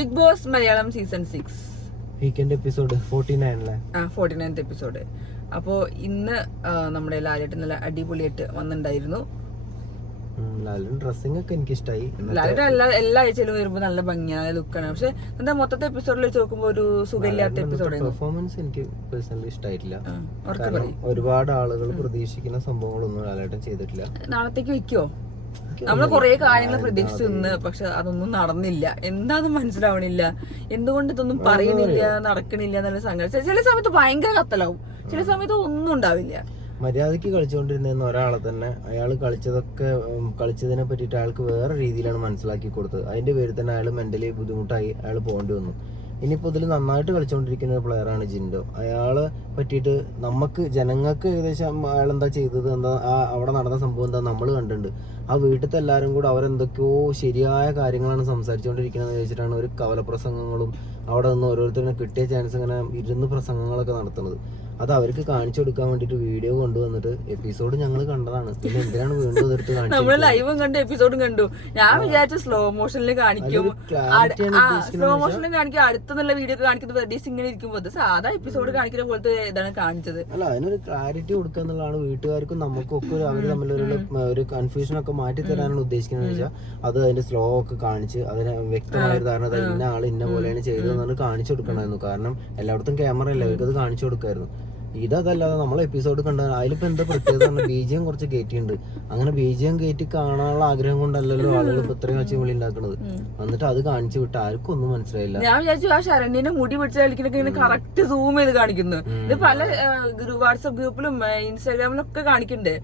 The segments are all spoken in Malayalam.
Big Boss Malayalam season 6 weekend episode 49th episode. അപ്പോ ഇന്ന് നമ്മുടെ ലാലേട്ടൻ നല്ല അടിപൊളിയായിട്ട് വന്നിട്ടുണ്ടായിരുന്നു. ഡ്രസ്സിംഗ് ഒക്കെ എനിക്ക് ഇഷ്ടമായി. ലാലേട്ടൻ എല്ലാ ആഴ്ചയിലും വരുമ്പോ നല്ല ഭംഗിയായ ലുക്കാണ്. പക്ഷെ എന്താ മൊത്തത്തെ എപ്പിസോഡിൽ വെച്ച് നോക്കുമ്പോ ഒരു സുഖമില്ലാത്ത എപ്പിസോഡായിരുന്നു. പെർഫോമൻസ് എനിക്ക് പേഴ്സണലി ഇഷ്ടമായിട്ടില്ല. ഒരുപാട് ആളുകൾ പ്രതീക്ഷിക്കുന്ന സംഭവങ്ങളൊന്നും ലാലേട്ടൻ ചെയ്തിട്ടില്ല. നാളത്തേക്ക് വെക്കോ? നമ്മള് കൊറേ കാര്യങ്ങൾ പ്രതീക്ഷിച്ചു നിന്ന്, പക്ഷെ അതൊന്നും നടന്നില്ല. എന്താന്ന് മനസ്സിലാവണില്ല. എന്തുകൊണ്ട് ഇതൊന്നും പറയണില്ല, നടക്കണില്ല എന്നുള്ള സങ്കടം. ചില സമയത്ത് ഭയങ്കര കത്തലാവും, ചില സമയത്ത് ഒന്നും ഉണ്ടാവില്ല. മര്യാദക്ക് കളിച്ചുകൊണ്ടിരുന്ന ഒരാളെ തന്നെ അയാൾ കളിച്ചതിനെ പറ്റിയിട്ട് അയാൾക്ക് വേറെ രീതിയിലാണ് മനസ്സിലാക്കി കൊടുത്തത്. അതിന്റെ പേരിൽ തന്നെ അയാൾ മെന്റലി ബുദ്ധിമുട്ടായി അയാൾ പോകേണ്ടി വന്നു. ഇനിയിപ്പോൾ ഇതിൽ നന്നായിട്ട് കളിച്ചുകൊണ്ടിരിക്കുന്ന ഒരു പ്ലെയറാണ് ജിൻഡോ. അയാളെ പറ്റിയിട്ട് നമുക്ക് ജനങ്ങൾക്ക് ഏകദേശം അയാൾ എന്താ ചെയ്തത്, എന്താ അവിടെ നടന്ന സംഭവം എന്താ നമ്മൾ കണ്ടിട്ടുണ്ട്. ആ വീട്ടിലത്തെ എല്ലാവരും കൂടെ അവരെന്തൊക്കെയോ ശരിയായ കാര്യങ്ങളാണ് സംസാരിച്ചുകൊണ്ടിരിക്കുന്നത് വെച്ചിട്ടാണ് ഒരു കവലപ്രസംഗങ്ങളും അവിടെ നിന്ന് ഓരോരുത്തരും കിട്ടിയ ചാൻസ് ഇങ്ങനെ ഇരുന്ന് പ്രസംഗങ്ങളൊക്കെ നടത്തുന്നത്. അത് അവർക്ക് കാണിച്ചു കൊടുക്കാൻ വേണ്ടിട്ട് വീഡിയോ കൊണ്ടുവന്നിട്ട് എപ്പിസോഡ് ഞങ്ങൾ കണ്ടതാണ്. പിന്നെ എന്തിനാണ് വീണ്ടും എതിർത്ത് നമ്മള് ലൈവും കണ്ടു, എപ്പിസോഡും കണ്ടു. ഞാൻ വിചാരിച്ചു സ്ലോ മോഷനിൽ കാണിക്കും, അടുത്തുള്ള വീഡിയോ ഒക്കെ കാണിക്കുന്നത് വെഡീസ് ഇങ്ങനെ ഇരിക്കുമ്പോൾ സാധാ എപ്പിസോഡ് കാണിക്കുന്ന പോലത്തെ ഇതാണ് കാണിച്ചത്. അല്ല, അതിനൊരു ക്ലാരിറ്റി കൊടുക്കുക എന്നുള്ളതാണ്. വീട്ടുകാർക്കും നമുക്കും ഒക്കെ അവർ തമ്മിലൊരു കൺഫ്യൂഷൻ ഒക്കെ മാറ്റി തരാനാണ് ഉദ്ദേശിക്കുന്നത് വെച്ചാൽ അത് അതിന്റെ സ്ലോ ഒക്കെ കാണിച്ച് അതിന് വ്യക്തമായ ഒരു ധാരണ ഇന്ന ആൾ ഇന്ന പോലെയാണ് ചെയ്തതെന്നാണ് കാണിച്ചു കൊടുക്കണമായിരുന്നു. കാരണം എല്ലായിടത്തും ക്യാമറ അല്ല, അവർക്ക് അത് കാണിച്ചു കൊടുക്കായിരുന്നു. ഇതല്ലാതെ നമ്മളെ എപ്പിസോഡ് കണ്ട അതിലിപ്പോ എന്താ പ്രത്യേകത? ബീജിയം കുറച്ച് കയറ്റിയുണ്ട്. അങ്ങനെ ബീജിയം കയറ്റി കാണാനുള്ള ആഗ്രഹം കൊണ്ടല്ലല്ലോ ആളുകൾ ഇപ്പൊ ഇത്രയും വെച്ച് വിളി ഉണ്ടാക്കുന്നത്. എന്നിട്ട് അത് കാണിച്ചു വിട്ട് ആർക്കും ഒന്നും മനസ്സിലായില്ല. ഞാൻ വിചാരിച്ചു ആ ശരണ്യനെ മുടി പിടിച്ച് കളിക്കുന്നൊക്കെ കറക്റ്റ് സൂം ചെയ്ത് കാണിക്കുന്നു. ഇത് പല വാട്സ്ആപ്പ് ഗ്രൂപ്പിലും ഇൻസ്റ്റാഗ്രാമിലും ഒക്കെ കാണിക്കുന്നുണ്ട്.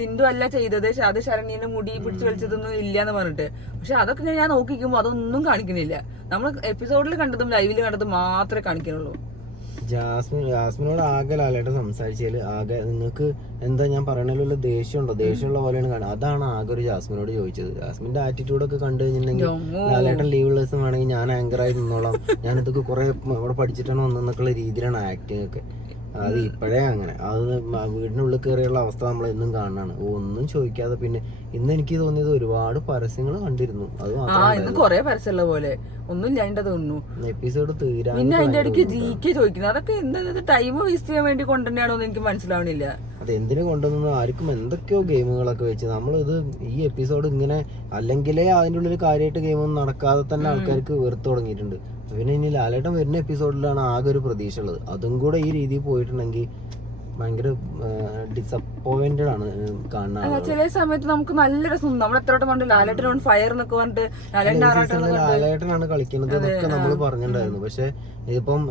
ജിൻഡു അല്ല ചെയ്തത്, അത് ശരണ്യനെ മുടി പിടിച്ച് കളിച്ചതൊന്നും ഇല്ലാന്ന് പറഞ്ഞിട്ട്. പക്ഷെ അതൊക്കെ ഞാൻ നോക്കിക്കുമ്പോ അതൊന്നും കാണിക്കുന്നില്ല. നമ്മൾ എപ്പിസോഡിൽ കണ്ടതും ലൈവിൽ കണ്ടതും മാത്രമേ കാണിക്കുന്നുള്ളൂ. ജാസ്മിനോട് ആകെ ലാലേട്ടൻ സംസാരിച്ചാല് ആകെ നിങ്ങൾക്ക് എന്താ ഞാൻ പറയണല്ലോ ദേഷ്യമുണ്ടോ, ദേഷ്യമുള്ള പോലെയാണ് കാണുക. അതാണ് ആകെ ഒരു ജാസ്മിനോട് ചോദിച്ചത്. ജാസ്മിന്റെ ആറ്റിറ്റ്യൂഡൊക്കെ കണ്ടു കഴിഞ്ഞിട്ടുണ്ടെങ്കിൽ ലാലേട്ടൻ ലീവ് ഉള്ള ദിവസം വേണമെങ്കിൽ ഞാൻ ആങ്കറായി നിന്നോളാം, ഞാൻ ഇതൊക്കെ കുറെ അവിടെ പഠിച്ചിട്ടാണ് വന്നെന്നൊക്കെയുള്ള രീതിയിലാണ് ആക്ടിങ് ഒക്കെ. അത് ഇപ്പോഴേ അങ്ങനെ അത് വീടിനുള്ളിൽ കയറിയുള്ള അവസ്ഥ നമ്മൾ എന്നും കാണാനാണ്. ഒന്നും ചോദിക്കാതെ പിന്നെ ഇന്ന് എനിക്ക് തോന്നിയത് ഒരുപാട് പരസ്യങ്ങൾ കണ്ടിരുന്നു. അത് കൊറേ പരസ്യമുള്ള പോലെ ഒന്നും ഇല്ലാണ്ട് തോന്നുന്നു. എപ്പിസോഡ് തീരാൻ പിന്നെ അതിന്റെ ഇടയ്ക്ക് ജിക്ക് ചോദിക്കുന്നത് അതൊക്കെ എന്താ ടൈം വേസ്റ്റ് ചെയ്യാൻ വേണ്ടി കൊണ്ടുതന്നെയാണോ എന്ന് എനിക്ക് മനസ്സിലാവണില്ല. അത് എന്തിനു കൊണ്ടുവന്നു ആർക്കും എന്തൊക്കെയോ ഗെയിമുകളൊക്കെ വെച്ച് നമ്മളിത് ഈ എപ്പിസോഡ് ഇങ്ങനെ അല്ലെങ്കിലേ അതിൻ്റെ ഉള്ളിൽ കാര്യമായിട്ട് ഗെയിമൊന്നും നടക്കാതെ തന്നെ ആൾക്കാർക്ക് വെറുത്ത് തുടങ്ങിയിട്ടുണ്ട്. പിന്നെ ഇനി ലാലേട്ടൻ വരുന്ന എപ്പിസോഡിലാണ് ആകെ ഒരു പ്രതീക്ഷ ഉള്ളത്. അതും കൂടെ ഈ രീതിയിൽ പോയിട്ടുണ്ടെങ്കിൽ ഭയങ്കര ഡിസപ്പോയിന്റഡ് ആണ് കാണാൻ. ചില സമയത്ത് നമുക്ക് നല്ല രസം. നമ്മൾ എത്ര പണ്ട് ലാലേട്ടൻ ഓൺ ഫയർ എന്നൊക്കെ പറഞ്ഞിട്ട് ലാലേട്ടനാണ് കളിക്കുന്നത് എന്നൊക്കെ നമ്മൾ പറഞ്ഞിട്ടുണ്ടായിരുന്നു. പക്ഷെ ഇതിപ്പം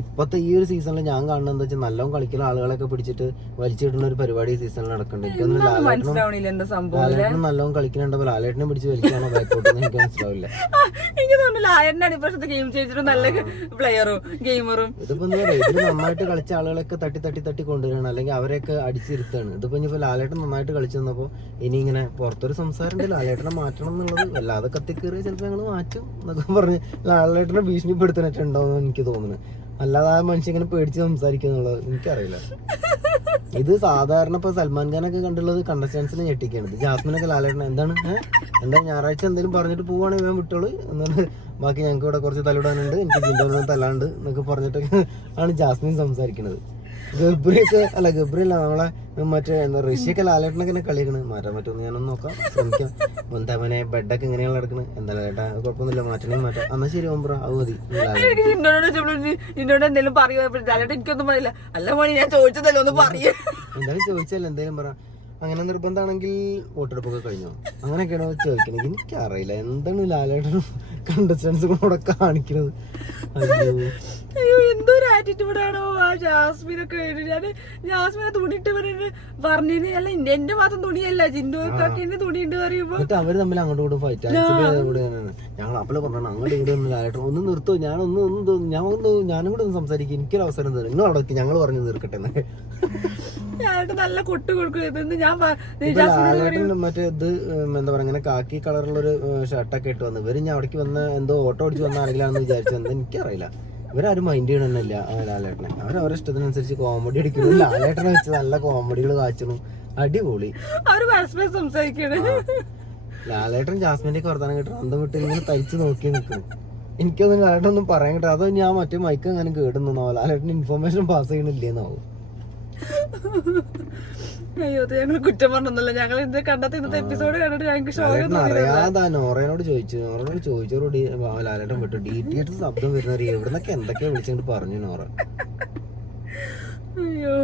ഇപ്പത്തെ ഈ ഒരു സീസണിൽ ഞാൻ കാണുന്നത് എന്താ വെച്ചാൽ നല്ലോണം കളിക്കുന്ന ആളുകളൊക്കെ പിടിച്ചിട്ട് വലിച്ചിടുന്ന ഒരു പരിപാടി ഈ സീസണിൽ നടക്കുന്നുണ്ട്. എനിക്കൊന്നും ലാലേട്ടനും നല്ലോണം കളിക്കുന്നുണ്ടോ ലാലേട്ടനെ പിടിച്ച് വലിക്കാനോ ബാക്കോട്ട് എനിക്ക് മനസ്സിലാവില്ല. എനിക്ക് തോന്നുന്നു ലാലേട്ടനാണ് ഇപ്പോഴത്തെ ഗെയിം ചേച്ചിട്ടും നല്ല പ്ലെയറും ഗെയിമറും. ഇതിപ്പോ എന്താ പറയാ, ഇതിൽ നന്നായിട്ട് കളിച്ച ആളുകളൊക്കെ തട്ടി കൊണ്ടുവരികയാണ്, അല്ലെങ്കിൽ അവരെയൊക്കെ അടിച്ചിരുത്താണ്. ഇതിപ്പോ ഇനിയിപ്പോ ലാലേട്ടൻ നന്നായിട്ട് കളിച്ചു വന്നപ്പോ ഇനി ഇങ്ങനെ പുറത്തൊരു സംസാരം ഉണ്ട് ലാലേട്ടനെ മാറ്റണം എന്നുള്ളത്. വല്ലാതെ കത്തിക്കേറിയ ചിലപ്പോ ഞങ്ങൾ മാറ്റും എന്നൊക്കെ പറഞ്ഞ് ലാലേട്ടനെ ഭീഷണിപ്പെടുത്താനായിട്ടുണ്ടോ എനിക്ക് തോന്നുന്നത്. അല്ലാതെ ആ മനുഷ്യൻ ഇങ്ങനെ പേടിച്ച് സംസാരിക്കുന്നുള്ളത് എനിക്കറിയില്ല. ഇത് സാധാരണ ഇപ്പൊ സൽമാൻ ഖാനൊക്കെ കണ്ടുള്ളത് കണ്ടസ്റ്റൻസിനെ ഞെട്ടിക്കാണ്. ഇത് ജാസ്മിനൊക്കെ ലാലേട്ടൻ എന്താണ് ഞായറാഴ്ച എന്തെങ്കിലും പറഞ്ഞിട്ട് പോവാണെങ്കിൽ വേഗം വിട്ടോളൂ എന്നാണ്, ബാക്കി ഞങ്ങൾക്ക് ഇവിടെ കുറച്ച് തല്ലിടാനുണ്ട്, എനിക്ക് ജിൻഡോനെ തല്ലാണ്ട് എന്നൊക്കെ പറഞ്ഞിട്ടൊക്കെ ആണ് ജാസ്മിൻ സംസാരിക്കുന്നത്. ഗബ്രിയല്ല നമ്മളെ മറ്റേ എന്താ റഷ്യയൊക്കെ ലാലേട്ടനൊക്കെ കളിക്കണ്. മാറ്റാൻ പറ്റുമെന്ന് ഞാനൊന്ന് നോക്കാം, ശ്രമിക്കാം. മുന്തമനെ ബെഡൊക്കെ ഇങ്ങനെയാണ് കിടക്കുന്നത്. എന്താ ലേട്ടാ കുഴപ്പമൊന്നുമില്ല, മാറ്റണേ മാറ്റാം. എന്നാ ശരി ഓംബ്ര അത് മതി. എന്തെങ്കിലും പറയുക എനിക്കൊന്നും പറയില്ല. അല്ല മണി ഞാൻ ചോദിച്ചതല്ലോ ഒന്ന് പറയ. എന്തായാലും ചോദിച്ചല്ലോ എന്തെങ്കിലും പറ. അങ്ങനെ നിർബന്ധമാണെങ്കിൽ വോട്ടെടുപ്പൊക്കെ കഴിഞ്ഞോ അങ്ങനെയൊക്കെയാണോ ചോദിക്കണത്. എനിക്കറിയില്ല എന്താണ് ലാലേട്ടനും കണ്ടസ്റ്റൻസും കൂടെ കാണിക്കുന്നത്. അയ്യോ എന്തൊരു ആറ്റിറ്റ്യൂഡാണോ ആ ജാസ്മിനൊക്കെ. ജാസ്മിനെ തുണിയിട്ട് പറഞ്ഞതിന് അല്ല എന്റെ മാത്രം തുണിയല്ല ജിൻഡോക്കാക്കിന്റെ തുണിയുണ്ട് പറയുമ്പോ അവര് തമ്മിൽ അങ്ങോട്ടും ഇങ്ങോട്ടും ഫൈറ്റ് ഞങ്ങൾ അപ്പളെ പറഞ്ഞു അങ്ങോട്ട് ഇവിടെ ഒന്നും ലാലേട്ടൻ ഒന്ന് നിർത്തോ, ഞാനും കൂടെ ഒന്ന് സംസാരിക്കും, എനിക്കൊരു അവസരം തരും, നിങ്ങൾ അവിടെ ഞങ്ങൾ പറഞ്ഞു തീർക്കട്ടെ എന്നൊക്കെ. നല്ല കൊട്ട് കൊടുക്കുന്നത് ഞാൻ മറ്റേ ഇത് എന്താ പറയാ ഇങ്ങനെ കാക്കി കളറുള്ളൊരു ഷർട്ടൊക്കെ ഇട്ട് വന്നു. ഇവര് ഞാൻ അവിടേക്ക് വന്ന എന്തോ ഓട്ടോ അടിച്ച് വന്ന ആരെങ്കിലാണെന്ന് വിചാരിച്ചത് എനിക്കറിയില്ല. ഇവരാരും മൈൻഡ് ചെയ്യണമെന്നില്ല ലാലേട്ടനെ. അവരവരുടെ ഇഷ്ടത്തിനനുസരിച്ച് കോമഡി അടിക്കുന്നു. ലാലേട്ടനെ വെച്ച് നല്ല കോമഡികൾ കാച്ചണം, അടിപൊളി. സംസാരിക്കണേ ലാലേട്ടൻ ജാസ്മിന്റെ ഒക്കെ വർത്താനം കേട്ടോ അന്തം വിട്ട് ഇങ്ങനെ തയ്ച്ച് നോക്കി നിൽക്കുന്നു. എനിക്കൊന്നും ലാലേട്ടൊന്നും പറയാൻ കിട്ടാ. അതോ ഞാൻ മറ്റേ മൈക്ക് അങ്ങനെ കേടുന്നോ, ലാലേട്ടന് ഇൻഫർമേഷൻ പാസ് ചെയ്യണില്ലേന്നാവും. അയ്യോ ഞങ്ങൾ കുറ്റം പറഞ്ഞൊന്നുമില്ല. ഞങ്ങൾ ഇത് കണ്ടത്തെ ഇന്നത്തെ എപ്പിസോഡ് കണ്ടിട്ട് ഞങ്ങൾക്ക് അറിയാതാ നോറേനോട് ചോദിച്ചോടി ലാലേട്ടൻ വിട്ടു DTH ശബ്ദം വരുന്ന എവിടുന്നൊക്കെ എന്തൊക്കെയാ വിളിച്ചിട്ട് പറഞ്ഞു നോറ. അയ്യോ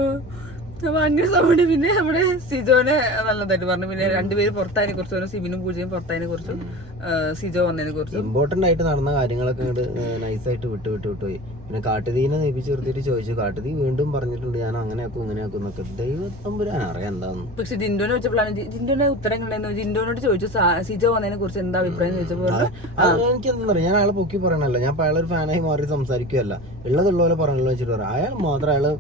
അപ്പൊ അങ്ങനെ സമയത്ത് പിന്നെ നമ്മുടെ സിജോനെ നല്ലതായിട്ട് പറഞ്ഞു. പിന്നെ രണ്ടുപേരും പുറത്തതിനെ കുറിച്ചും സിബിനും പൂജയും പുറത്തതിനെ കുറിച്ചും സിജോ വന്നതിനെ കുറിച്ചും ഇമ്പോർട്ടന്റ് ആയിട്ട് നടന്ന കാര്യങ്ങളൊക്കെ നൈസായിട്ട് വിട്ടുപോയി. പിന്നെ കാട്ടുതീനെ നീപ്പിച്ച് നിർത്തിയിട്ട് ചോദിച്ചു. കാട്ടുതീ വീണ്ടും പറഞ്ഞിട്ടുണ്ട് ഞാൻ അങ്ങനെയാക്കും ഇങ്ങനെയാക്കും എന്നൊക്കെ. ദൈവത്തമ്പുരാൻ അറിയാം എന്താന്ന്. പക്ഷെ ജിൻഡോനെ വെച്ചപ്പോഴാണ് ജിൻഡോന്റെ ഉത്തരം കണ്ടായിരുന്നു. ജിൻഡോനോട് ചോദിച്ചു സിജോ വന്നതിനെ കുറിച്ച് എന്താ അഭിപ്രായം ചോദിച്ചപ്പോൾ എനിക്ക് എന്താ പറയാ, ഞാൻ അയാളെ പൊക്കി പറയണല്ലോ, ഞാൻ അയാളൊരു ഫാനായി മാറി സംസാരിക്കുകയല്ല, ഉള്ളതുള്ള പോലെ പറയണല്ലോ വെച്ചിട്ട് പറയാം. അയാൾ മാത്രം അയാള്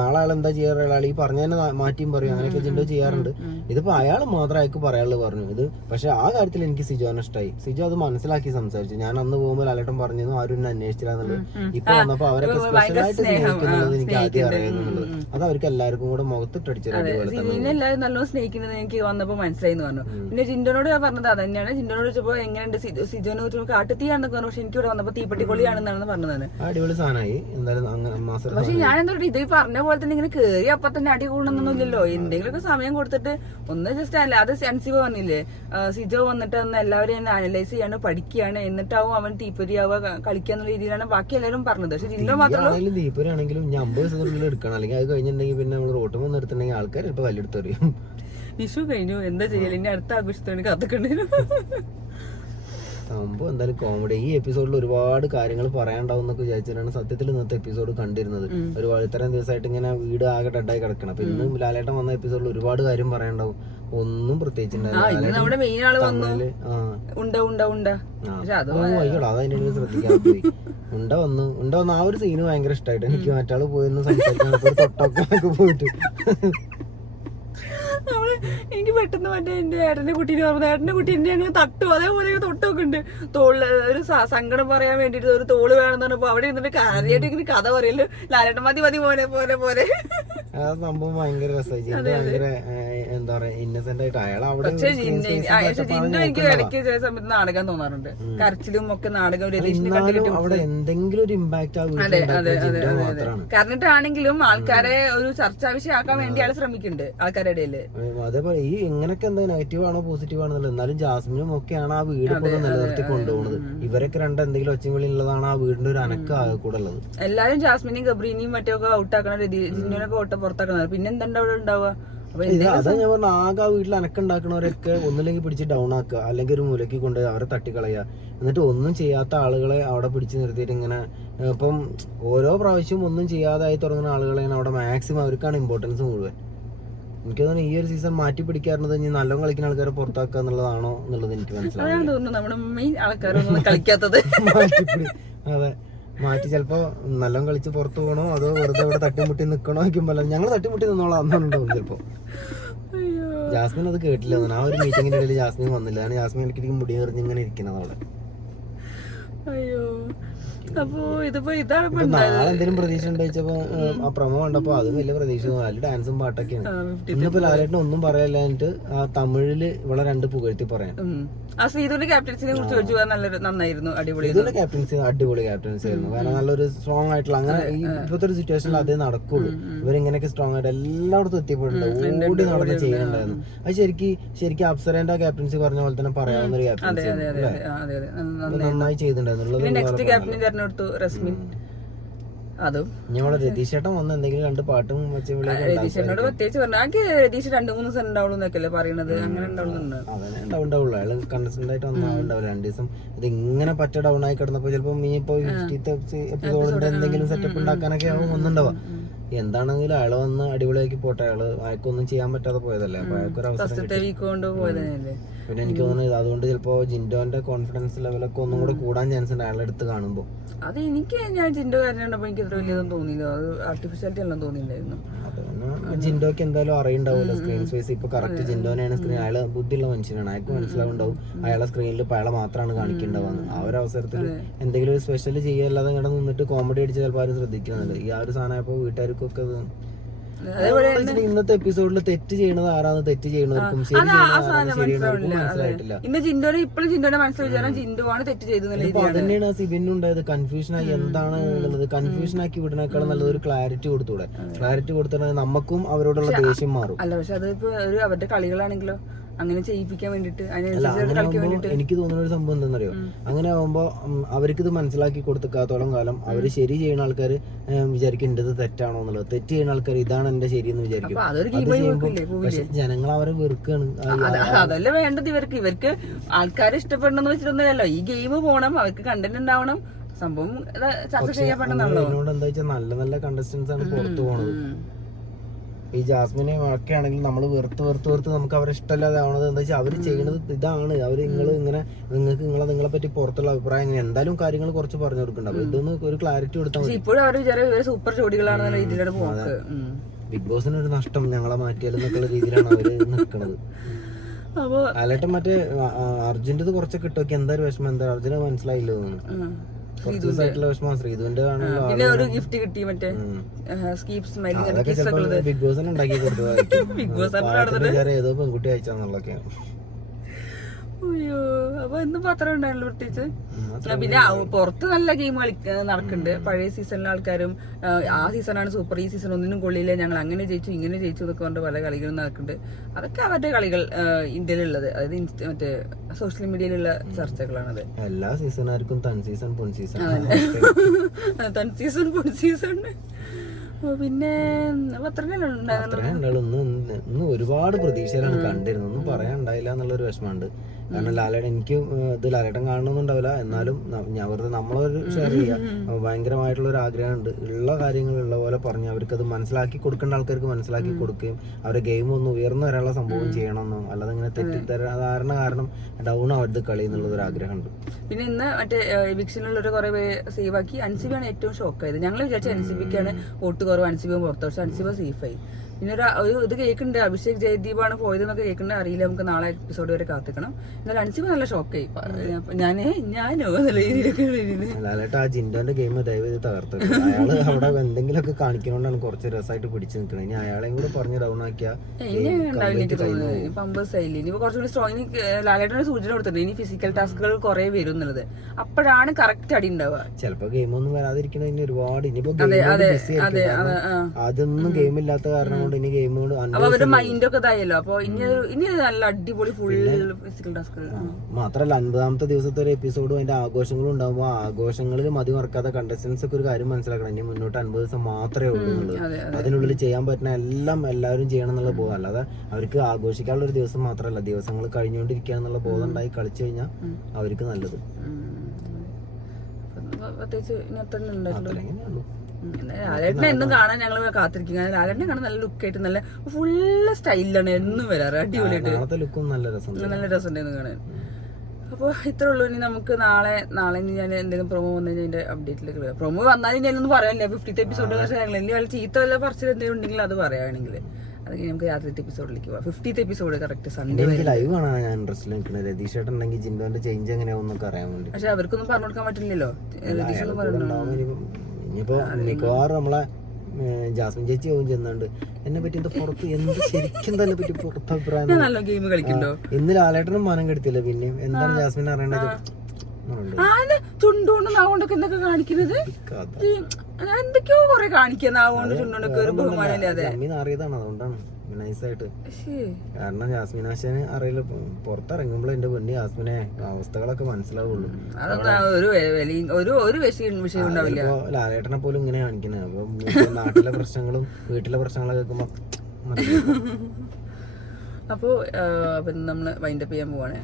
നാളെ അയാൾ എന്താ ചെയ്യാറ്, അയാൾ ഈ പറഞ്ഞതിനെ മാറ്റിയും പറയും, അങ്ങനെയൊക്കെ ജിൻഡോ ചെയ്യാറുണ്ട്. ഇതിപ്പോ അയാൾ മാത്രം അയാൾക്ക് പറയാനുള്ളത് പറഞ്ഞു. ഇത് പക്ഷെ ആ കാര്യത്തിൽ എനിക്ക് സിജോനെ ഇഷ്ടമായി. സിജോ അത് മനസ്സിലാക്കി സംസാരിച്ചു. ഞാൻ അന്ന് പോകുമ്പോൾ ലാലേട്ടൻ പറഞ്ഞു ആരും എന്നെ അന്വേഷിച്ചില്ല എന്നുള്ളത്. ഇപ്പൊ വന്നപ്പോ അവരൊക്കെ സ്പെഷ്യലായിട്ട് സ്നേഹിക്കുന്നുള്ളത് എനിക്ക് ആദ്യം അറിയുന്നുള്ളത്. അത് അവർക്ക് എല്ലാവർക്കും കൂടെ മുഖത്തിട്ടടിച്ചത് എല്ലാവരും നല്ലോണം സ്നേഹിക്കുന്നത് എനിക്ക് വന്നപ്പോ മനസ്സിലായി എന്ന് പറഞ്ഞു. പിന്നെ ജിൻഡോനോട് ഞാൻ പറഞ്ഞത് അത് തന്നെയാണ്. ജിൻഡോനോട് ചോദിച്ചപ്പോ എങ്ങനെയുണ്ട് സിജോനെ കുറിച്ച് കാട്ടുതീയാണെന്നൊക്കെ പറഞ്ഞു. പക്ഷെ എനിക്ക് ഇവിടെ വന്നപ്പോ തീപ്പെട്ടിക്കൊള്ളിയാണെന്നാണ് പറഞ്ഞത്. അടിപൊളി സാധനമായി എന്തായാലും. പക്ഷെ ഞാൻ എന്താ ഇത് പറഞ്ഞ പോലെ തന്നെ ഇങ്ങനെ കേറി അപ്പൊ തന്നെ അടി കൂടണമെന്നൊന്നുമില്ലല്ലോ. എന്തെങ്കിലുമൊക്കെ സമയം കൊടുത്തിട്ട് ഒന്ന് ജസ്റ്റ് അല്ല അത് സെൻസിവ് പറഞ്ഞില്ലേ, സിജോ വന്നിട്ട് ഒന്ന് എല്ലാവരും അനലൈസ് ചെയ്യാണ്, പഠിക്കുകയാണ്, എന്നിട്ടാവും അവൻ തീപ്പൊരിയാവുക കളിക്കാന്നുള്ള രീതിയിലാണ് ബാക്കി എല്ലാവരും പറഞ്ഞത്. പക്ഷെ ജിൻഡോ മാത്രമല്ല തീപ്പൊരിയാണെങ്കിലും ഞാൻ 50 ദിവസത്തിനുള്ളിൽ എടുക്കണം, അല്ലെങ്കിൽ അത് കഴിഞ്ഞിട്ടുണ്ടെങ്കിൽ പിന്നെ നമ്മൾ റോട്ട് വന്ന് എടുത്തിട്ടുണ്ടെങ്കിൽ ആൾക്കാർ ഇപ്പൊ കല്ലെടുത്ത് അറിയും. വിഷു കഴിഞ്ഞു എന്താ ചെയ്യല്, ഇനി അടുത്ത ആഘോഷത്തിന് കാത്തുക്കണ്ടു. സംഭവം എന്തായാലും കോമഡി. ഈ എപ്പിസോഡിൽ ഒരുപാട് കാര്യങ്ങൾ പറയാണ്ടാവും എന്നൊക്കെ വിചാരിച്ചിട്ടാണ് സത്യത്തിൽ ഇന്നത്തെ എപ്പിസോഡ് കണ്ടിരുന്നത്. ഒരുപാട് ഇത്രയും ദിവസമായിട്ട് ഇങ്ങനെ വീട് ആകെ ഡെഡായി കിടക്കണം. അപ്പൊ ഇന്ന് ലാലേട്ടൻ വന്ന എപ്പിസോഡിൽ ഒരുപാട് കാര്യം പറയാണ്ടാവും. ഒന്നും പ്രത്യേകിച്ചുണ്ടായില്ല. അതതിന്റെ ശ്രദ്ധിക്കാൻ പോയി. ഉണ്ട വന്ന് ആ ഒരു സീന് ഭയങ്കര ഇഷ്ടമായിട്ട് എനിക്ക്. മറ്റാള് പോയെന്ന് സംസാരിക്കാൻ തൊട്ടൊക്കെ പോയിട്ട് എനിക്ക് പെട്ടെന്ന് മറ്റേ എന്റെ ഏട്ടന്റെ കുട്ടീനെ ഓർമ്മ. ഏട്ടന്റെ കുട്ടി എന്നെ തട്ടു, അതേപോലെ തൊട്ടൊക്കെ ഉണ്ട്. തോളില് ഒരു സങ്കടം പറയാൻ വേണ്ടിട്ട് ഒരു തോള് വേണമെന്ന് പറഞ്ഞപ്പോ അവിടെ ഇരുന്നിട്ട് കാര്യമായിട്ട് ഇങ്ങനെ കഥ പറയല്ലോ. ലാലേട്ടൻ മതി പോലെ ആ സംഭവം ഭയങ്കര രസമായി. ഭയങ്കര എന്താ പറയാ ഇന്നസെന്റ് ആയിട്ട് അയാൾ അവിടെ. പക്ഷെ ജിൻഡോ എനിക്ക് ഇടയ്ക്ക് ചില സമയത്ത് നാടകം തോന്നാറുണ്ട്. കരച്ചിലും ഒക്കെ നാടകം അവിടെ എന്തെങ്കിലും ഒരു ഇമ്പാക്ട് കാരണത്താണെങ്കിലും ആൾക്കാരെ ഒരു ചർച്ചാ വിഷയമാക്കാൻ വേണ്ടി ആള് ശ്രമിക്കുന്നുണ്ട് ആൾക്കാരുടെ ഇടയില്. അതേപോലെ ഈ എങ്ങനെയൊക്കെ എന്താ നെഗറ്റീവ് ആണോ പോസിറ്റീവ് ആണെന്നല്ല, എന്നാലും ജാസ്മിനും ഒക്കെയാണ് ആ വീട് പോലെ നിലനിർത്തി കൊണ്ടുപോകുന്നത്. ഇവരൊക്കെ എന്തെങ്കിലും ഒച്ചവിളി ഉള്ളതാണ് ആ വീടിന്റെ ഒരു അനക്കം ആകെ കൂടെ ഉള്ളത്. എല്ലാരും ജാസ്മിനെയും ഗബ്രീനെയും മറ്റൊക്കെ ഔട്ടാക്കണ രീതി, ജിന്നോനൊക്കെ ഓട്ട പുറത്താക്കണത്. പിന്നെ എന്താ അവിടെ ഉണ്ടാവുക? അതാ ഞാൻ പറഞ്ഞ ആകെ ആ വീട്ടിൽ അനക്കുണ്ടാക്കണവരൊക്കെ ഒന്നില്ലെങ്കിൽ പിടിച്ച് ഡൗൺ ആക്കുക, അല്ലെങ്കിൽ ഒരു മൂലയ്ക്ക് കൊണ്ട് അവരെ തട്ടിക്കളയുക. എന്നിട്ട് ഒന്നും ചെയ്യാത്ത ആളുകളെ അവിടെ പിടിച്ചു നിർത്തിയിട്ട് ഇങ്ങനെ ഇപ്പം ഓരോ പ്രാവശ്യവും ഒന്നും ചെയ്യാതായി തുടങ്ങുന്ന ആളുകളെയാണ് അവിടെ മാക്സിമം അവർക്കാണ് ഇമ്പോർട്ടൻസ് മുഴുവൻ. എനിക്ക് തോന്നുന്നു ഈ ഒരു സീസൺ മാറ്റി പിടിക്കാറുള്ളത് ഇനി നല്ലോണം കളിക്കുന്ന ആൾക്കാരെ പുറത്താക്കുക എന്നുള്ളതാണോ എന്നുള്ളത് എനിക്ക് മനസ്സിലായി. അതെ, മാറ്റി ചിലപ്പോ നല്ലോണം കളിച്ച് പുറത്തു പോകണോ അതോ വെറുതെ ഇവിടെ തട്ടിമുട്ടി നിക്കണോ നോക്കുമ്പോൾ ഞങ്ങൾ തട്ടിമുട്ടി നിന്നോളാം അന്നുണ്ടാവും ചിലപ്പോ. ജാസ്മിൻ അത് കേട്ടില്ല. ആ ഒരു മീറ്റിംഗിന്റെ ഇടയിൽ ജാസ്മിൻ വന്നില്ല. കാരണം ജാസ്മിൻ ഇടയ്ക്ക് മുടി എറിഞ്ഞ് ഇങ്ങനെ ഇരിക്കുന്നത് അവിടെ. അപ്പൊ ഇതിപ്പോ ഇതാണ് നാളെ എന്തെങ്കിലും പ്രതീക്ഷ ഉണ്ടായിച്ചപ്പോ ആ പ്രമോ കണ്ടപ്പോ അതും വലിയ പ്രതീക്ഷ. അതിൽ ഡാൻസും പാട്ടൊക്കെയാണ്. ഇന്നിപ്പോ ലാലേട്ടൻ ഒന്നും പറയാനിട്ട് ആ തമിഴില് ഇവിടെ 2 പുകഴ്ത്തി പറയാൻ. ശ്രീധുവിന്റെ ക്യാപ്റ്റൻസിനെ കുറിച്ച് ചോദിച്ചു. നന്നായിരുന്നു, അടിപൊളി. ഇതിന്റെ ക്യാപ്റ്റൻസി അടിപൊളി ക്യാപ്റ്റൻസി ആയിരുന്നു. കാരണം നല്ലൊരു സ്ട്രോങ് ആയിട്ടുള്ള അങ്ങനെ ഇപ്പോഴത്തെ ഒരു സിറ്റുവേഷനിൽ അതേ നടക്കുള്ളൂ. ഇവരിങ്ങനെയൊക്കെ സ്ട്രോങ് ആയിട്ട് എല്ലായിടത്തും എത്തിയപ്പോഴുണ്ട്, ഓടി നടന്ന് ചെയ്യുന്നുണ്ടായിരുന്നു. അത് ശരിക്കും അപ്സരേന്റെ ക്യാപ്റ്റൻസി പറഞ്ഞ പോലെ തന്നെ പറയാവുന്ന ഒരു ക്യാപ്റ്റൻസി നന്നായി ചെയ്തിട്ടുണ്ടായിരുന്നു. അതും ഞമ്മളെ രതീഷേട്ടൻ വന്ന് എന്തെങ്കിലും 2 പാട്ടും രതീഷേട്ടനോട് പ്രത്യേകിച്ച് പറഞ്ഞു. എനിക്ക് രതീഷ് 2-3 ദിവസം ഉണ്ടാവുള്ളൂ എന്നൊക്കെയല്ലേ പറയണത്. അങ്ങനെ ഉണ്ടാവുള്ളൂ. അയാൾ കണ്ടസ്റ്റന്റ് ആയിട്ട് വന്നാവുണ്ടാവില്ല 2 ദിവസം. ഇത് ഇങ്ങനെ പറ്റ ഡൗൺ ആയി കിടന്നപ്പോ ചിലപ്പോ ഇനിയിപ്പോ 50th എപ്പിസോഡിന്റെ എന്തെങ്കിലും സെറ്റപ്പ് ഉണ്ടാക്കാനൊക്കെ ആവും വന്നുണ്ടാവാ. എന്താണെങ്കിലും അയാള് വന്ന് അടിപൊളിയാക്കി പോട്ടെ. അയാൾക്കൊന്നും ചെയ്യാൻ പറ്റാതെ പോയതല്ലേ. അപ്പൊ അയാൾക്കൊരു അവസരം. പിന്നെ എനിക്ക് തോന്നുന്നത് അതുകൊണ്ട് ചിലപ്പോ ജിൻഡോന്റെ കോൺഫിഡൻസ് ലെവലൊക്കെ ഒന്നും കൂടെ കൂടാൻ ചാൻസ് ഉണ്ട് അയാളെ അടുത്ത് കാണുമ്പോ. അത് എനിക്ക് ഞാൻ ജിൻഡോ കാരണപ്പോ എനിക്ക് ഇത്ര വലിയതൊന്നും തോന്നിയില്ല. അത് ആർട്ടിഫിഷ്യാലിറ്റി എല്ലാം തോന്നിയിട്ടുണ്ടായിരുന്നു. ജിൻഡോക്ക് എന്തായാലും അറിയുണ്ടാവുമല്ലോ സ്ക്രീൻ സ്പേസ്. ഇപ്പൊ കറക്റ്റ് ജിൻഡോനെയാണ് സ്ക്രീൻ. അയാള് ബുദ്ധിയുള്ള മനുഷ്യനാണ്. അയാൾക്ക് മനസ്സിലാവുണ്ടാവും അയാളെ സ്ക്രീനിൽ ഇപ്പൊ അയാളെ മാത്രമാണ് കാണിക്കേണ്ടതെന്ന്. ആ ഒരു അവസരത്തിൽ എന്തെങ്കിലും ഒരു സ്പെഷ്യൽ ചെയ്യാല്ലാതെ ഇങ്ങനെ നിന്നിട്ട് കോമഡി അടിച്ച് ചിലപ്പോൾ ആരും ശ്രദ്ധിക്കുന്നുണ്ട്. ഈ ആ ഒരു സാധനം ഇപ്പൊ വീട്ടുകാർക്കൊക്കെ അതേപോലെ ഇന്നത്തെ എപ്പിസോഡിൽ തെറ്റ് ചെയ്യണത് ആരാണ്, തെറ്റ് ചെയ്യണവർക്കും ശരി മനസ്സിലായിട്ടില്ല. ഇന്ന് ജിൻഡോനെ ഇപ്പോഴും ജിൻഡോനെ മനസ്സിൽ വിചാരം ജിൻഡോ ആണ് തെറ്റ് ചെയ്തെന്നുള്ള അപ്പൊ അതന്നെയാണ് ആ സിബിനുണ്ടായത്. കൺഫ്യൂഷനായി എന്താണ് എന്നുള്ളത് കൺഫ്യൂഷൻ ആക്കി വിടണേക്കാളും നല്ലത് ഒരു ക്ലാരിറ്റി കൊടുത്തൂടെ. ക്ലാരിറ്റി കൊടുത്തിട്ടുണ്ടെങ്കിൽ നമുക്കും അവരോടുള്ള ദേഷ്യം മാറും. അല്ല പക്ഷെ അതിപ്പോ ഒരു അവരുടെ കളികളാണെങ്കിലോ അങ്ങനെ ചെയ്യിപ്പിക്കാൻ വേണ്ടിട്ട് എനിക്ക് തോന്നുന്ന ഒരു സംഭവം എന്താണെന്നറിയോ, അങ്ങനെ ആവുമ്പോ അവർക്ക് ഇത് മനസ്സിലാക്കി കൊടുക്കാത്തോളം കാലം അവര് ശരി ചെയ്യുന്ന ആൾക്കാർ വിചാരിക്കും എന്റെ തെറ്റാണോ എന്നുള്ളത്. തെറ്റ് ചെയ്യുന്ന ആൾക്കാർ ഇതാണ് എന്റെ ശരി എന്ന് വിചാരിക്കും. പക്ഷെ ജനങ്ങൾ അവരെ വെറുക്കാണ്. അതല്ല വേണ്ടത് ഇവർക്ക് ആൾക്കാരെ ഇഷ്ടപ്പെടണമെന്ന് വെച്ചിട്ടൊന്നുമല്ലോ. ഈ ഗെയിം പോണം, അവർക്ക് കണ്ടന്റ് ഉണ്ടാവണം, സംഭവം ചർച്ച ചെയ്യപ്പെടണല്ലോ. എന്നോട് എന്താ വെച്ചാൽ നല്ല നല്ല കണ്ടസ്റ്റൻസ് ആണ് പുറത്തു പോണത്. ഈ ജാസ്മിനെ ഒക്കെ ആണെങ്കിൽ നമ്മൾ വെറുത്ത് നമുക്ക് അവരെ ഇഷ്ടമല്ലാതെ ആവണത് എന്താ വെച്ചാൽ അവര് ചെയ്യണത് ഇതാണ്. അവര് നിങ്ങൾക്ക് നിങ്ങളെ പറ്റി പുറത്തുള്ള അഭിപ്രായം എങ്ങനെ എന്തായാലും കാര്യങ്ങൾ കുറച്ച് പറഞ്ഞു കൊടുക്കണ്ടാവും. ഇതൊന്ന് ഒരു ക്ലാരിറ്റി കൊടുത്താൽ ഇപ്പോഴും സൂപ്പർ ജോഡികളാണെന്ന രീതിയിലാണ് പോകുന്നത്. ബിഗ് ബോസിന് ഒരു നഷ്ടം ഞങ്ങളെ മാറ്റിയാലെന്നൊക്കെയുള്ള രീതിയിലാണ് അവര് നിൽക്കുന്നത്. അലേട്ടൻ മറ്റേ അർജുൻ്റെ കുറച്ചൊക്കെ ഇട്ടോക്കി എന്താ ഒരു വിഷമം, എന്താ അർജുന മനസ്സിലായില്ലോ തോന്നുന്നു. പിന്നെ ഒരു ഗിഫ്റ്റ് കിട്ടി മറ്റേ ബിഗ് ബോസിന് ഉണ്ടാക്കി കൊടുത്തു. ഏതോ പെൺകുട്ടി അയച്ചാന്നുള്ളൊക്കെയാണ്. അയ്യോ അപ്പൊ ഇന്ന് പത്രം ഉണ്ടായിരുന്നു പ്രത്യേകിച്ച്. പിന്നെ പുറത്ത് നല്ല ഗെയിം നടക്കുന്നുണ്ട്. പഴയ സീസണിലെ ആൾക്കാരും ആ സീസണാണ് സൂപ്പർ, ഈ സീസൺ ഒന്നിനും കൊള്ളിയില്ല, ഞങ്ങൾ അങ്ങനെ ജയിച്ചു ഇങ്ങനെ ജയിച്ചു എന്നൊക്കെ കൊണ്ട് പല കളികളും നടക്കുന്നുണ്ട്. അതൊക്കെ അവരുടെ കളികൾ ഇന്ത്യയിലുള്ളത്, അതായത് മറ്റേ സോഷ്യൽ മീഡിയയിലുള്ള ചർച്ചകളാണത്. എല്ലാ സീസണാർക്കും തൻ സീസൺ പൊൺ സീസൺ തൻ സീസൺ പൊൺ സീസൺ. പിന്നെ ഇന്ന് ഒരുപാട് പ്രതീക്ഷയിലാണ് കണ്ടിരുന്നത്. ഒന്നും പറയാൻ ഉണ്ടായില്ല എന്നുള്ളൊരു വിഷമമുണ്ട്. കാരണം ലാലേട്ടൻ എനിക്ക് ഇത് ലാലേട്ടൻ കാണണമെന്നുണ്ടാവില്ല, എന്നാലും ഞാൻ വെറുതെ നമ്മളൊരു ഷെയർ ചെയ്യാം. ഭയങ്കരമായിട്ടുള്ള ഒരു ആഗ്രഹമുണ്ട്. ഉള്ള കാര്യങ്ങൾ ഉള്ള പോലെ പറഞ്ഞ് അവർക്ക് അത് മനസ്സിലാക്കി കൊടുക്കേണ്ട ആൾക്കാർക്ക് മനസ്സിലാക്കി കൊടുക്കുകയും അവരുടെ ഗെയിം ഒന്ന് ഉയർന്നു വരാനുള്ള സംഭവം ചെയ്യണമെന്നോ അല്ലാതെ ഇങ്ങനെ തെറ്റിദ്ധാരണ കാരണം ഡൗൺ ആവരുത് കളി എന്നുള്ളതൊരു ആഗ്രഹമുണ്ട്. പിന്നെ ഇന്ന് മറ്റേ എവിക്ഷനിലുള്ള കുറെ പേര് സേവ് ആക്കി. അൻസിബിയാണ് ഏറ്റവും ഷോക്കായത്. ഞങ്ങൾ വിചാരിച്ച അൻസിബിക്കാണ് വോട്ട് കുറവ്, അൻസിബ പുറത്ത്. പക്ഷെ അൻസിബ സേഫായി. പിന്നെ ഒരു ഇത് കേൾക്കുന്നുണ്ട്, അഭിഷേക് ജയദീപാണ് പോയതെന്നൊക്കെ കേൾക്കുന്നുണ്ട്. അറിയില്ല, നമുക്ക് നാളെ എപ്പിസോഡ് വരെ കാത്തിക്കണം. എന്നാലും അൻസിബ നല്ല ഷോക്കായി. ഞാനോ നല്ല രീതിയിലൊക്കെ ലാലേട്ട ആ ജിൻഡോന്റെ ഗെയിം ദയവേത് തകർത്തു. അയാള് അവിടെ എന്തെങ്കിലുമൊക്കെ കാണിക്കണോണ്ടാണ് കുറച്ച് രസമായിട്ട് പിടിച്ചു നിൽക്കുന്നത്. ഇനി അയാളെയും കൂടെ പറഞ്ഞ് ഡൗൺ ആക്കിയാ എനിക്ക് തോന്നുന്നത് പമ്പേഴ്സ് ആയില്ലേ. ഇനി കുറച്ചുകൂടി സ്ട്രോങ്. ഇനി ലാലേട്ടന്റെ സൂചന കൊടുത്തിട്ടുണ്ട് ഇനി ഫിസിക്കൽ ടാസ്കുകൾ കുറെ വരും എന്നുള്ളത്. അപ്പോഴാണ് കറക്റ്റ് അടി ഉണ്ടാവുക. ചിലപ്പോ ഗെയിമൊന്നും വരാതിരിക്കണതിന് ഒരുപാട് ഇനിയിപ്പോ അതൊന്നും ഗെയിം ഇല്ലാത്ത കാരണം കൊണ്ട് ഇനി ഗെയിമുകൾ അവരുടെ മൈൻഡ് ഒക്കെ ഇതായല്ലോ. അപ്പൊ ഇനി നല്ല അടിപൊളി ഫുൾ ഫിസിക്കൽ ടാസ്ക്. മാത്രല്ല 50ാമത്തെ ദിവസത്തെ ഒരു എപ്പിസോഡും അതിന്റെ ആഘോഷങ്ങളും ഉണ്ടാകുമ്പോൾ ആ ആഘോഷങ്ങളിൽ മതി മറക്കാത്ത കണ്ടസ്റ്റൻസ് ഒക്കെ ഒരു കാര്യം മനസ്സിലാക്കണം. ഇനി മുന്നോട്ട് 50 ദിവസം മാത്രമേ ഉള്ളൂ എന്നുള്ളത്. അതിനുള്ളിൽ ചെയ്യാൻ പറ്റുന്ന എല്ലാം എല്ലാവരും ചെയ്യണം എന്നുള്ള ബോധം. അല്ലാതെ അവർക്ക് ആഘോഷിക്കാനുള്ള ഒരു ദിവസം മാത്രമല്ല, ദിവസങ്ങൾ കഴിഞ്ഞുകൊണ്ടിരിക്കുക എന്നുള്ള ബോധം ഉണ്ടായി കളിച്ചു കഴിഞ്ഞാൽ അവർക്ക് നല്ലത്. ലാലേട്ടനെ എന്നും കാണാൻ ഞങ്ങൾ കാത്തിരിക്കും. ലാലേട്ടനെ കാണാൻ നല്ല ലുക്കായിട്ട് നല്ല ഫുള്ള് സ്റ്റൈലാണ് എന്നും വരാറ്. അടിപൊളിയായിട്ട് നല്ല രസമുണ്ടായിരുന്നു കാണാൻ. അപ്പോൾ ഇത്രേ ഉള്ളൂ. ഇനി നമുക്ക് നാളെ ഇനി ഞാൻ എന്തെങ്കിലും പ്രൊമോ വന്നു കഴിഞ്ഞാൽ അതിന്റെ അപ്ഡേറ്റിലേക്ക് പ്രൊമോ വന്നാലും ഞാനൊന്നും പറയാനില്ല. 50th എപ്പിസോഡ് ഞങ്ങൾ ഇനി വല്ല ചീത്ത വല്ല പറച്ചിൽ എന്തെങ്കിലും ഉണ്ടെങ്കിൽ അത് പറയുകയാണെങ്കിൽ അതൊക്കെ നമുക്ക് രാത്രിത്തെ എപ്പിസോഡിലേക്ക് പോവാം. 50th episode correct Sunday live കാണാൻ ഞാൻ ഇൻട്രസ്റ്റ് നിൽക്കുന്നത്. രതീഷ് ഏട്ടൻ ഉണ്ടെങ്കിൽ ജിൻഡോന്റെ ചേഞ്ച് എങ്ങനെയാവുന്നൊക്കെ അറിയാൻ വേണ്ടി. പക്ഷെ അവർക്കൊന്നും പറഞ്ഞു കൊടുക്കാൻ പറ്റില്ലല്ലോ. ഇനിയിപ്പോ മിക്കവാറും നമ്മളെ ജാസ്മിൻ ചേച്ചി ആവും ചെന്നാണ്ട് എന്നെ പറ്റി എന്താ പുറത്ത് എന്ത് ശരിക്കും തന്നെ പറ്റി പുറത്ത് അഭിപ്രായം. ഇന്ന് ലാലേട്ടനും മാനം കെടുത്തില്ല. പിന്നെയും എന്താണ് ജാസ്മിൻ അറിയേണ്ടത്? ചുണ്ടുകൊണ്ട് നാവുകൊണ്ടൊക്കെ എന്തൊക്കെ കാണിക്കുന്നത്, എന്തൊക്കെയോ കൊറേ കാണിക്കുന്ന നാവുകൊണ്ട് ചുണ്ടുകൊണ്ടൊക്കെ ഒരു ബഹുമാനമില്ലാതെ. അറിയതാണ്, അതുകൊണ്ടാണ് നൈസായിട്ട്. കാരണം ജാസ്മിൻ ആശാന് അറിയില്ല, പുറത്തിറങ്ങുമ്പോൾ എന്റെ പൊന്നി ജാസ്മിനെ അവസ്ഥകളൊക്കെ മനസ്സിലാവുള്ളൂ. ലാലേട്ടനെ പോലും ഇങ്ങനെ കാണിക്കുന്നത്. അപ്പൊ നാട്ടിലെ പ്രശ്നങ്ങളും വീട്ടിലെ പ്രശ്നങ്ങളൊക്കെ കേൾക്കുമ്പോ അപ്പോ നമ്മള് വൈൻഡപ്പ് ചെയ്യാൻ പോവാണ്.